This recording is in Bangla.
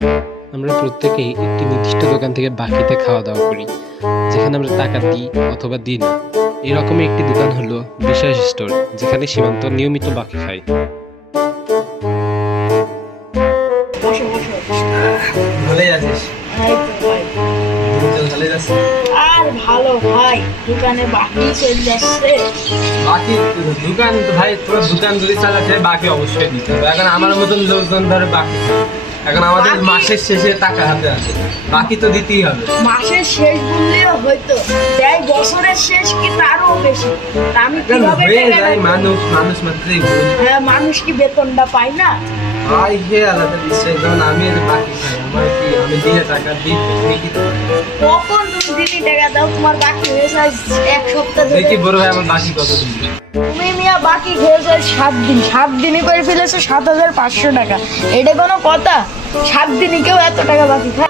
আমরা প্রত্যেকেই একটি নির্দিষ্ট দোকান থেকে বাকিতে খাওয়া-দাওয়া করি, যেখানে আমরা টাকা দিই অথবা দিই না। এরকমই একটি দোকান হলো বিশ্বাস স্টোর, যেখানে সীমান্ত নিয়মিত বাকি খায়। বসো বসো। ভালোই আছিস? এই তো ভাই। দিনকাল ভালোই যাচ্ছে? আর ভালো ভাই, দোকানে বাকি চলে যাচ্ছে। বাকি দোকান তো ভাই, তোর দোকান যদি চালাচ্ছে বাকি অবশ্যই দিতে হবে। এখন আমার মতন লোকজন ধরে বাকি খায়। এখন আমাদের বাকি- মাসের শেষে টাকা হাতে আসে, বাকি তো দিতেই হবে। মাসের শেষ বললেও হয়তো দেয়, বছরের শেষ কি তারও বেশি। তা আমি এখন কিভাবে হয়ে টাকাটা যায়, দিই? মানুষ মাত্রই ভুল। হ্যাঁ, মানুষ কি বেতনটা পায় না? ভাই হে আলাদা বিষয়। যেমন আমি এই যে বাকি খাই, আমার কি আমি দিনে টাকা দিই দেখি তো। কখন তুমি দিনই টাকা দাও, তোমার বাকি হয়ে যায় এক সপ্তাহ ধরে। দেখি বড় ভাই আমার বাকি কত দিন। তুমি মিয়া বাকি খেয়ে যায় 7 দিন, 7 দিনই করে ফেলেছো 7,500 টাকা। এটা কোনো কথা? 7 দিনই কেউ এত টাকা বাকি খায়?